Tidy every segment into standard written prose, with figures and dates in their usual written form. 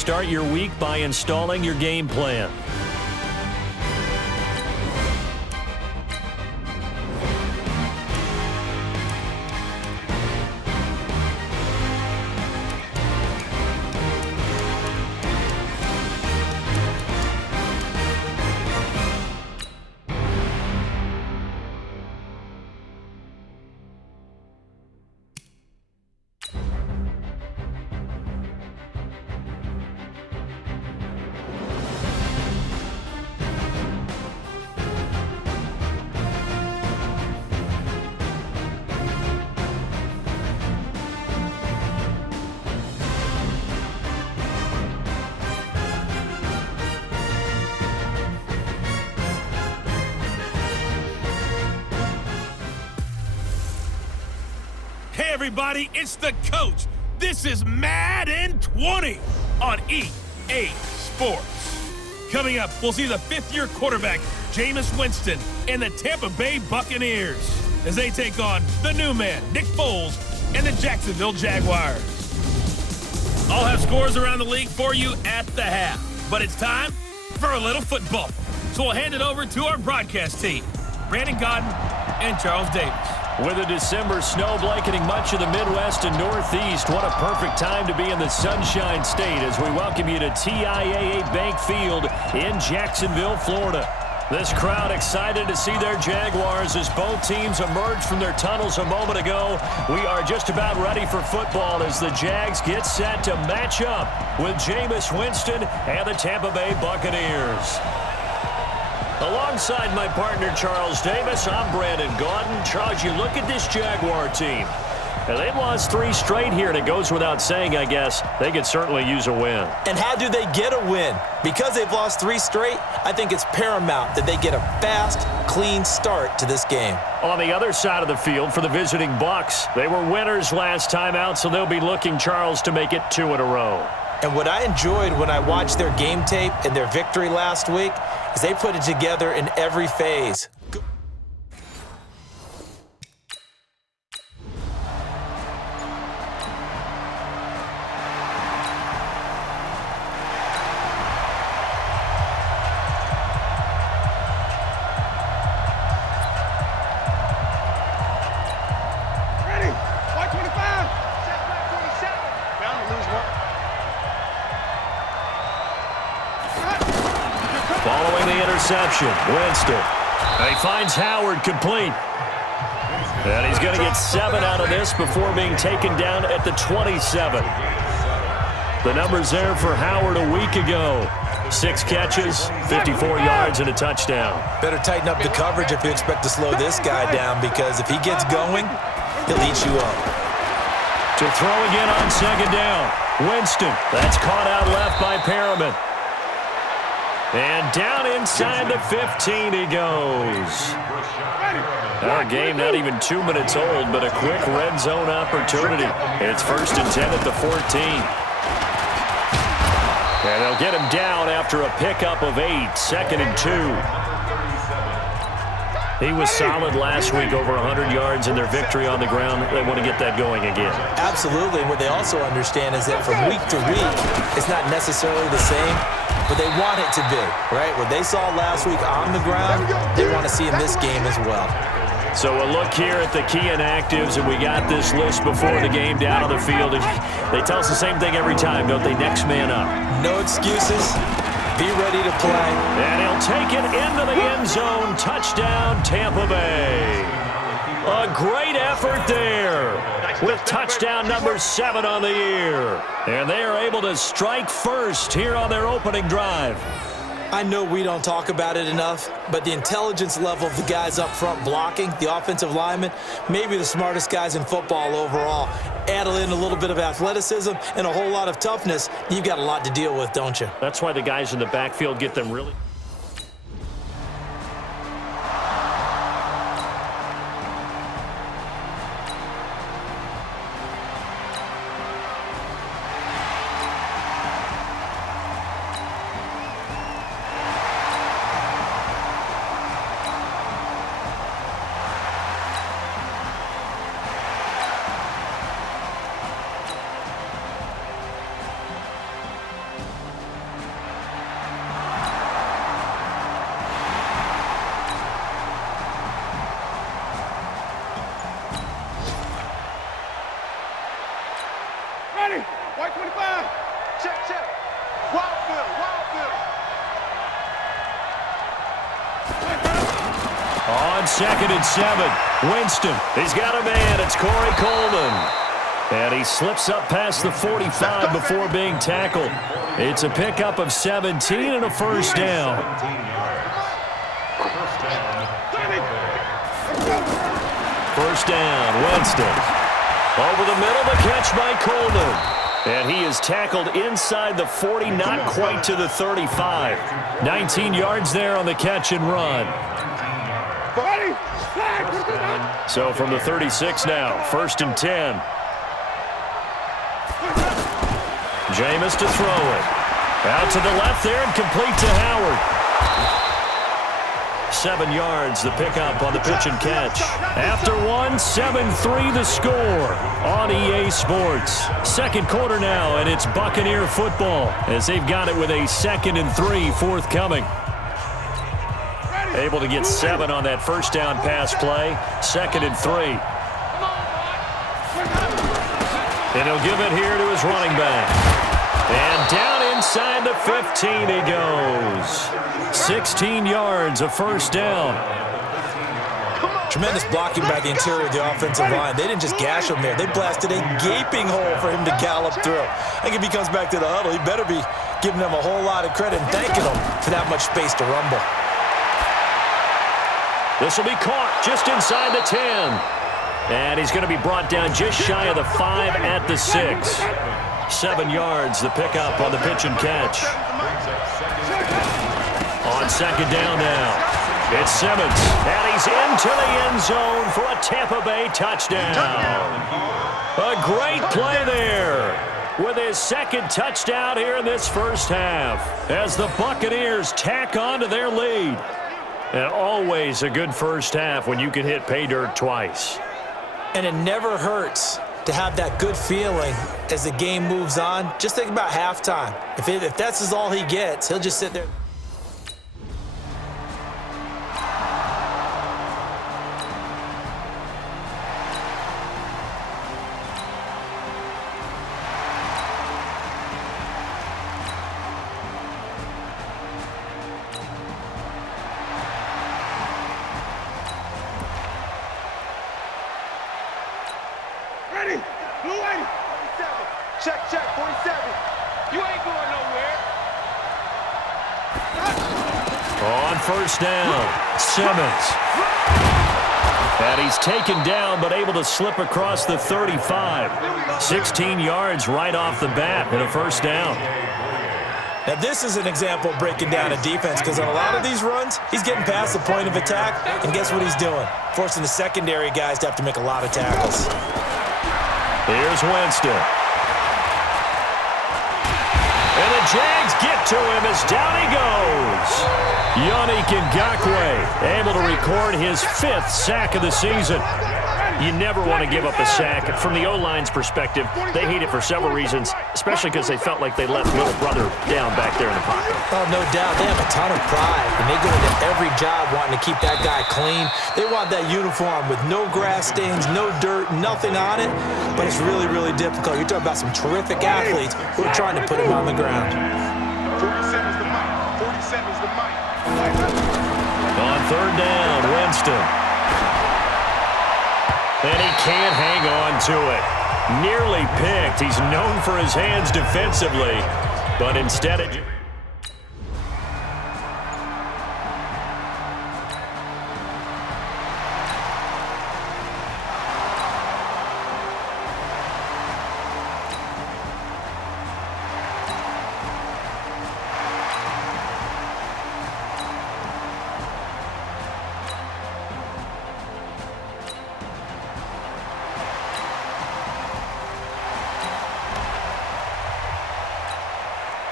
start your week by installing your game plan. Hey everybody, it's the coach. This is Madden 20 on EA Sports. Coming up, we'll see the fifth-year quarterback, Jameis Winston, and the Tampa Bay Buccaneers as they take on the new man, Nick Foles, and the Jacksonville Jaguars. I'll have scores around the league for you at the half, but it's time for a little football. So we'll hand it over to our broadcast team, Brandon Godden and Charles Davis. With a December snow blanketing much of the Midwest and Northeast, what a perfect time to be in the Sunshine State as we welcome you to TIAA Bank Field in Jacksonville, Florida. This crowd excited to see their Jaguars as both teams emerged from their tunnels a moment ago. We are just about ready for football as the Jags get set to match up with Jameis Winston and the Tampa Bay Buccaneers. Alongside my partner, Charles Davis, I'm Brandon Godden. Charles, you look at this Jaguar team. And they've lost 3 straight here, and it goes without saying, I guess, they could certainly use a win. And how do they get a win? Because they've lost 3 straight, I think it's paramount that they get a fast, clean start to this game. On the other side of the field for the visiting Bucs, they were winners last time out, so they'll be looking, Charles, to make it 2 in a row. And what I enjoyed when I watched their game tape and their victory last week is they put it together in every phase. Ready? 125. Set back 27. Bound to lose one. Following the interception, Winston. He finds Howard complete. And he's going to get 7 out of this before being taken down at the 27. The numbers there for Howard a week ago. 6 catches, 54 yards, and a touchdown. Better tighten up the coverage if you expect to slow this guy down, because if he gets going, he'll eat you up. To throw again on second down. Winston. That's caught out left by Perriman. And down inside the 15 he goes. Our game not even 2 minutes old, but a quick red zone opportunity. It's 1st and 10 at the 14. And they'll get him down after a pickup of 8, 2nd and 2. He was solid last week, over 100 yards in their victory on the ground. They want to get that going again. Absolutely. What they also understand is that from week to week, it's not necessarily the same, but they want it to be, right? What they saw last week on the ground, they want to see in this game as well. So a look here at the key inactives, and we got this list before the game down on the field. And they tell us the same thing every time, don't they? Next man up. No excuses. Be ready to play. And he'll take it into the end zone. Touchdown, Tampa Bay. A great effort there with touchdown number 7 on the year. And they are able to strike first here on their opening drive. I know we don't talk about it enough, but the intelligence level of the guys up front blocking, the offensive linemen, maybe the smartest guys in football overall. Add in a little bit of athleticism and a whole lot of toughness, you've got a lot to deal with, don't you? That's why the guys in the backfield get them really... On 2nd and 7, Winston. He's got a man. It's Corey Coleman. And he slips up past the 45 before being tackled. It's a pickup of 17 and a first down. First down, Winston. Over the middle, the catch by Coleman. And he is tackled inside the 40, not quite to the 35. 19 yards there on the catch and run. So from the 36 now, 1st and 10. Jameis to throw it. Out to the left there and complete to Howard. 7 yards, the pickup on the pitch and catch. After one, 7-3 the score on EA Sports. Second quarter now, and it's Buccaneer football as they've got it with a 2nd and 3 forthcoming. Able to get 7 on that first down pass play. 2nd and 3. And he'll give it here to his running back. And down inside the 15 he goes. 16 yards, a first down. Tremendous blocking by the interior of the offensive line. They didn't just gash him there. They blasted a gaping hole for him to gallop through. I think if he comes back to the huddle, he better be giving them a whole lot of credit and thanking them for that much space to rumble. This will be caught just inside the 10. And he's going to be brought down just shy of the 5 at the 6. 7 yards, the pickup on the pitch and catch. On 2nd down now, it's Simmons. And he's into the end zone for a Tampa Bay touchdown. A great play there with his 2nd touchdown here in this first half as the Buccaneers tack on to their lead. And always a good first half when you can hit pay dirt twice. And it never hurts to have that good feeling as the game moves on. Just think about halftime. If that's all he gets, he'll just sit there. Ready? Blue 80. 47. Check, 47. You ain't going nowhere. On first down, Simmons. And he's taken down but able to slip across the 35. 16 yards right off the bat and a first down. Now, this is an example of breaking down a defense because on a lot of these runs, he's getting past the point of attack, and guess what he's doing? Forcing the secondary guys to have to make a lot of tackles. Here's Winston. And the Jags get to him as down he goes. Yannick Ngakoue able to record his 5th sack of the season. You never want to give up a sack. From the O-line's perspective, they hate it for several reasons, especially because they felt like they let little brother down back there in the pocket. Oh, no doubt. They have a ton of pride, and they go into every job wanting to keep that guy clean. They want that uniform with no grass stains, no dirt, nothing on it, but it's really, really difficult. You're talking about some terrific athletes who are trying to put him on the ground. 47's the mic. 47's the mic. On 3rd down, Winston. And he can't hang on to it. Nearly picked. He's known for his hands defensively, but instead it...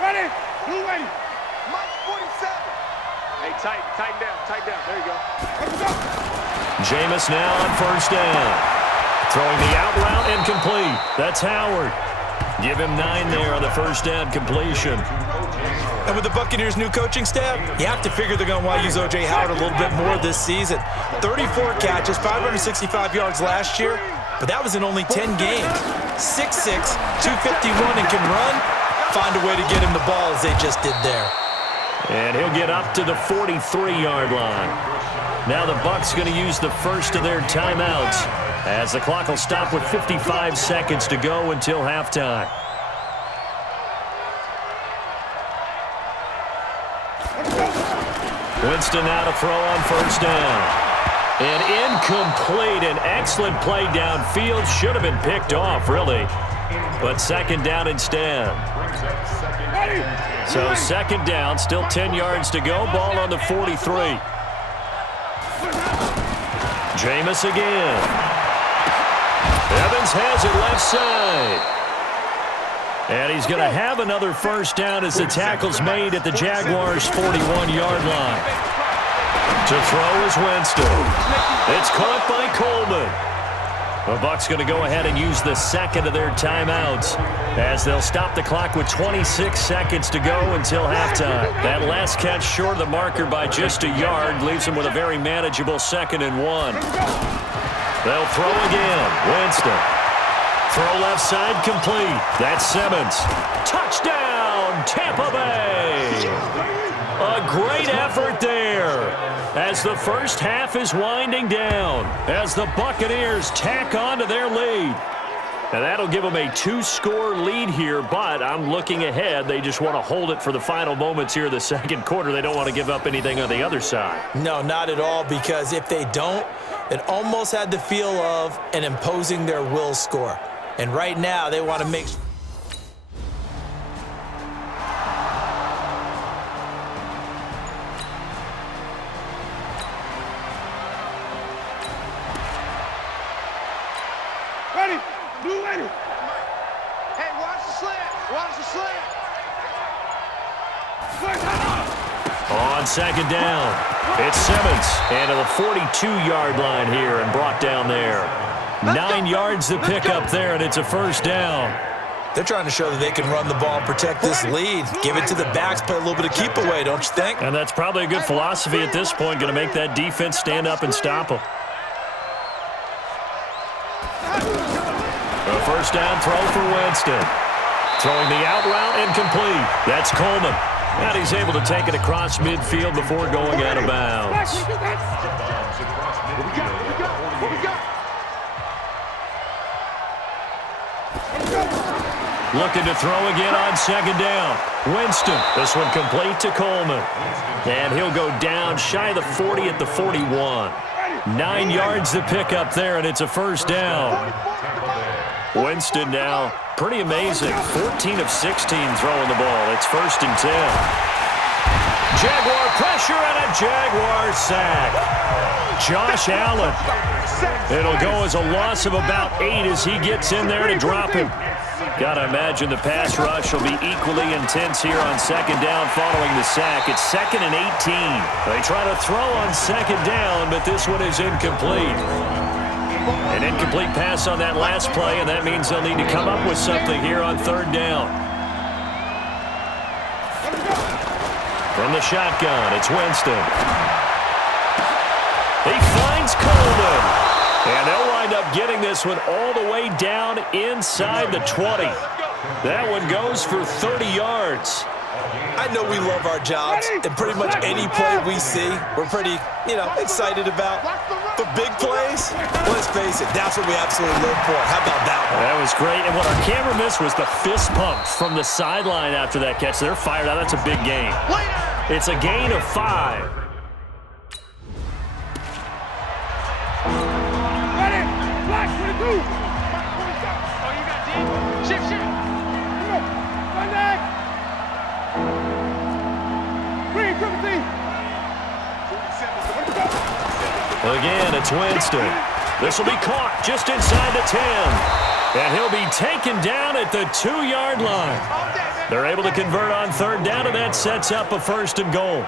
Ready? Blue 80. Mike 47. Hey, tighten down. There you go. Let's go. Jameis now on first down. Throwing the out route incomplete. That's Howard. Give him 9 there on the first down completion. And with the Buccaneers' new coaching staff, you have to figure they're going to want to use O.J. Howard a little bit more this season. 34 catches, 565 yards last year, but that was in only 10 games. 6'6", 251, and can run. Find a way to get him the ball as they just did there. And he'll get up to the 43-yard line. Now the Bucs going to use the first of their timeouts as the clock will stop with 55 seconds to go until halftime. Winston now to throw on first down. An incomplete, an excellent play downfield. Should have been picked off, really. But second down instead. So second down, still 10 yards to go. Ball on the 43. Jameis again. Evans has it left side. And he's going to have another first down as the tackle's made at the Jaguars' 41-yard line. To throw is Winston. It's caught by Coleman. The Bucs going to go ahead and use the second of their timeouts as they'll stop the clock with 26 seconds to go until halftime. That last catch short of the marker by just a yard leaves them with a very manageable 2nd and 1. They'll throw again. Winston. Throw left side complete. That's Simmons. Touchdown, Tampa Bay. A great effort there as the first half is winding down as the Buccaneers tack on to their lead. And that'll give them a 2-score lead here, but I'm looking ahead. They just want to hold it for the final moments here of the second quarter. They don't want to give up anything on the other side. No, not at all, because if they don't, it almost had the feel of an imposing their will score. And right now, they want to make sure. Ready? Blue ready. Hey, watch the slant. Watch the slant. On second down, it's Simmons. And to the 42-yard line here and brought down there. 9 yards to pick up there, and it's a first down. They're trying to show that they can run the ball, protect this lead, give it to the backs, play a little bit of keep away, don't you think? And that's probably a good philosophy at this point, going to make that defense stand up and stop them. A first down throw for Winston. Throwing the out route incomplete. That's Coleman. And he's able to take it across midfield before going out of bounds. Looking to throw again on second down. Winston. This one complete to Coleman. And he'll go down shy of the 40 at the 41. 9 yards to pick up there, and it's a first down. Winston now, pretty amazing. 14 of 16 throwing the ball. It's 1st and 10. Jaguar pressure and a Jaguar sack. Josh Allen. It'll go as a loss of about 8 as he gets in there to drop him. Got to imagine the pass rush will be equally intense here on second down following the sack. It's 2nd and 18. They try to throw on second down, but this one is incomplete. An incomplete pass on that last play, and that means they'll need to come up with something here on third down. From the shotgun, it's Winston. He finds Coleman. And they'll wind up getting this one all the way down inside the 20. That one goes for 30 yards. I know we love our jobs, and pretty much any play we see, we're pretty, excited about. But big plays, let's face it, that's what we absolutely live for. How about that one? That was great, and what our camera missed was the fist pump from the sideline after that catch. They're fired out. That's a big gain. It's a gain of 5. Oh, you got deep. Shift. Come on. Run back. Green, Again, it's Winston. This will be caught just inside the 10. And he'll be taken down at the 2-yard line. They're able to convert on third down, and that sets up a 1st and goal.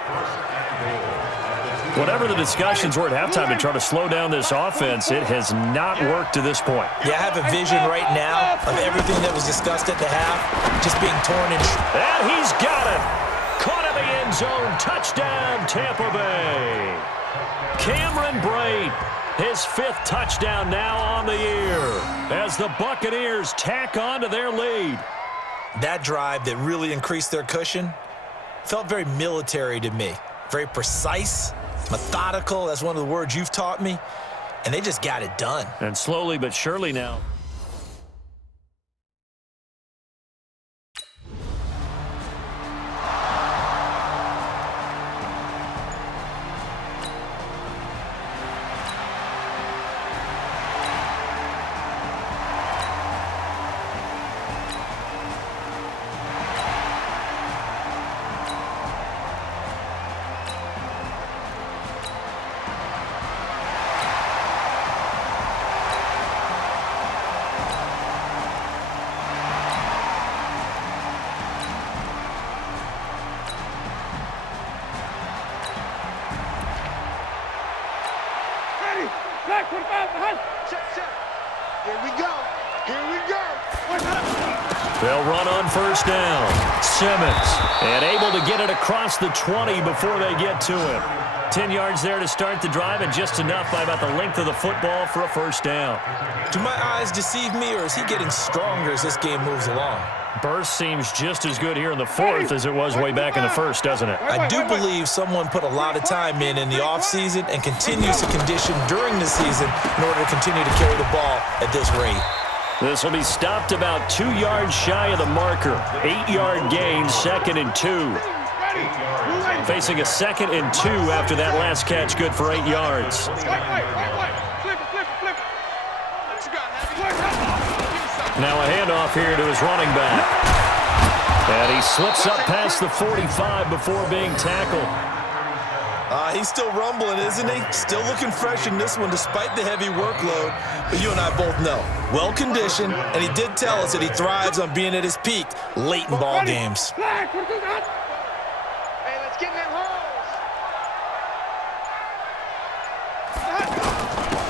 Whatever the discussions were at halftime to try to slow down this offense, it has not worked to this point. Yeah, I have a vision right now of everything that was discussed at the half just being torn in. And he's got it. Caught in the end zone. Touchdown, Tampa Bay. Cameron Brate, his 5th touchdown now on the year as the Buccaneers tack on to their lead. That drive that really increased their cushion felt very military to me. Very precise, Methodical, that's one of the words you've taught me. And they just got it done. And slowly but surely now. Here we go. Here we go. They'll run on first down. Simmons, and able to get it across the 20 before they get to him. 10 yards there to start the drive, and just enough by about the length of the football for a first down. Do my eyes deceive me, or is he getting stronger as this game moves along? Burst seems just as good here in the fourth as it was way back in the first, doesn't it? I do believe someone put a lot of time in the offseason and continues to condition during the season in order to continue to carry the ball at this rate. This will be stopped about 2 yards shy of the marker. 8-yard gain, 2nd and 2. Facing a 2nd and 2 after that last catch, good for 8 yards. Now a handoff here to his running back. And he slips up past the 45 before being tackled. He's still rumbling, isn't he? Still looking fresh in this one despite the heavy workload. But you and I both know, well-conditioned, and he did tell us that he thrives on being at his peak late in ball games. Hey, let's get in them holes.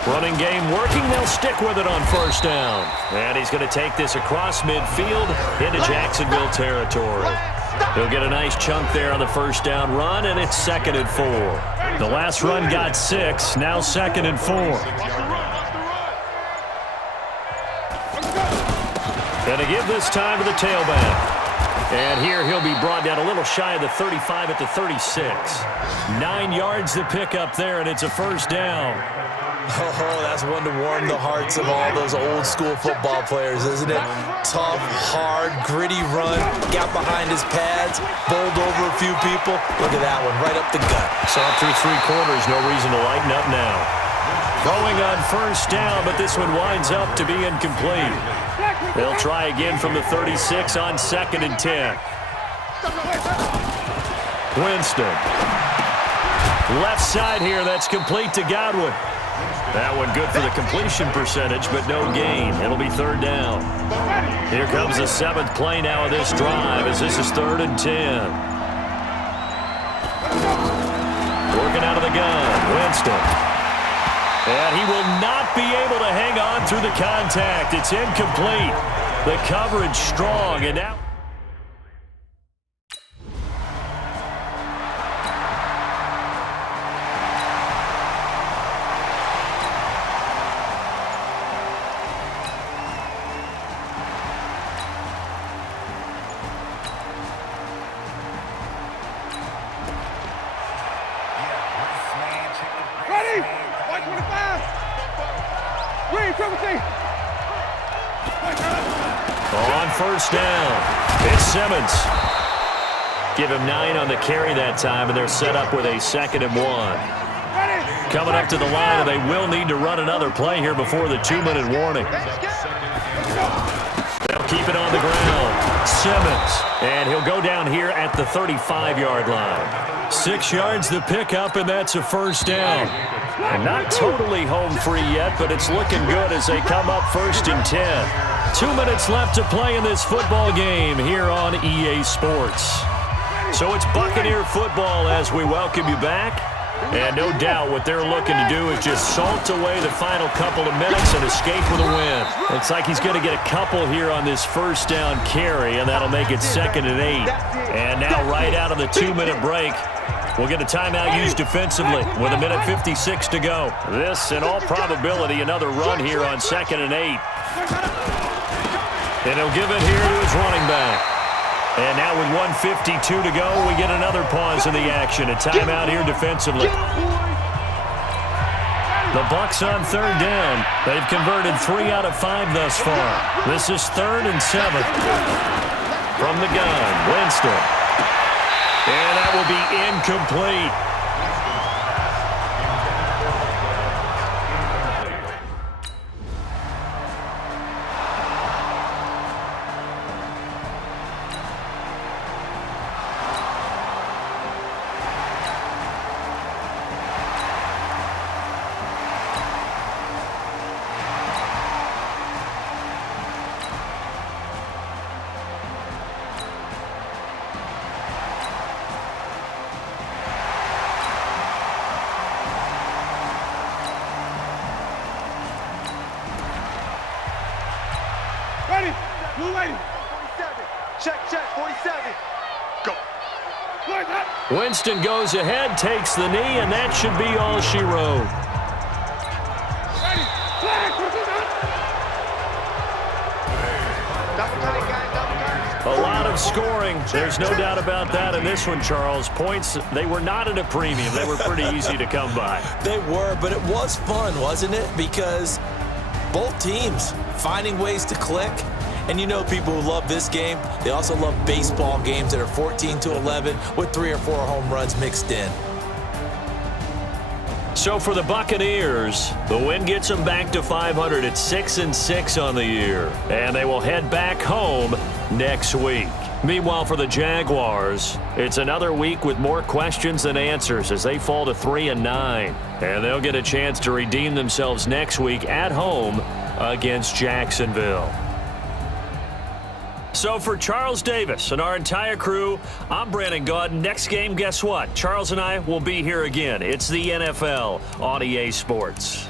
Running game working. They'll stick with it on first down. And he's going to take this across midfield into Jacksonville territory. He'll get a nice chunk there on the first down run, and it's 2nd and 4. The last run got 6, now 2nd and 4. And to give this time to the tailback. And here he'll be brought down a little shy of the 35 at the 36. 9 yards to pick up there, and it's a first down. Oh, that's one to warm the hearts of all those old-school football players, isn't it? Tough, hard, gritty run, got behind his pads, bowled over a few people. Look at that one, right up the gut. Saw through 3 quarters, no reason to lighten up now. Throwing on first down, but this one winds up to be incomplete. They'll try again from the 36 on 2nd and 10. Winston. Left side here, that's complete to Godwin. That one good for the completion percentage, but no gain. It'll be 3rd down. Here comes the 7th play now of this drive as this is 3rd and 10. Working out of the gun, Winston. And he will not be able to hang on through the contact. It's incomplete. The coverage strong, and now... On first down, it's Simmons. Give him 9 on the carry that time, and they're set up with a 2nd and 1. Coming up to the line, and they will need to run another play here before the 2-minute warning. They'll keep it on the ground. Simmons, and he'll go down here at the 35-yard line. 6 yards the pickup, and that's a first down. And not totally home free yet, but it's looking good as they come up 1st and 10. 2 minutes left to play in this football game here on EA Sports. So it's Buccaneer football as we welcome you back. And no doubt what they're looking to do is just salt away the final couple of minutes and escape with a win. Looks like he's going to get a couple here on this first down carry, and that'll make it 2nd and 8. And now right out of the 2-minute break, we'll get a timeout used defensively with 1:56 to go. This, in all probability, another run here on 2nd and 8. And he'll give it here to his running back. And now with 1:52 to go, we get another pause in the action. A timeout here defensively. The Bucs on third down. They've converted 3 out of 5 thus far. This is 3rd and 7. From the gun, Winston. And that will be incomplete. Ready? Blue lady. 47. Check, 47. Go. Winston goes ahead, takes the knee, and that should be all she wrote. Ready? Flag. Double tight, guys. Double tight. A lot of scoring. There's no doubt about that in this one, Charles. Points, they were not at a premium. They were pretty easy to come by. They were, but it was fun, wasn't it? Because both teams finding ways to click. And you know people who love this game, they also love baseball games that are 14-11 with 3 or 4 home runs mixed in. So for the Buccaneers, the win gets them back to 500 at 6-6 on the year. And they will head back home next week. Meanwhile, for the Jaguars, it's another week with more questions than answers as they fall to 3-9. And they'll get a chance to redeem themselves next week at home against Jacksonville. So for Charles Davis and our entire crew, I'm Brandon Gaudin. Next game, guess what? Charles and I will be here again. It's the NFL on EA Sports.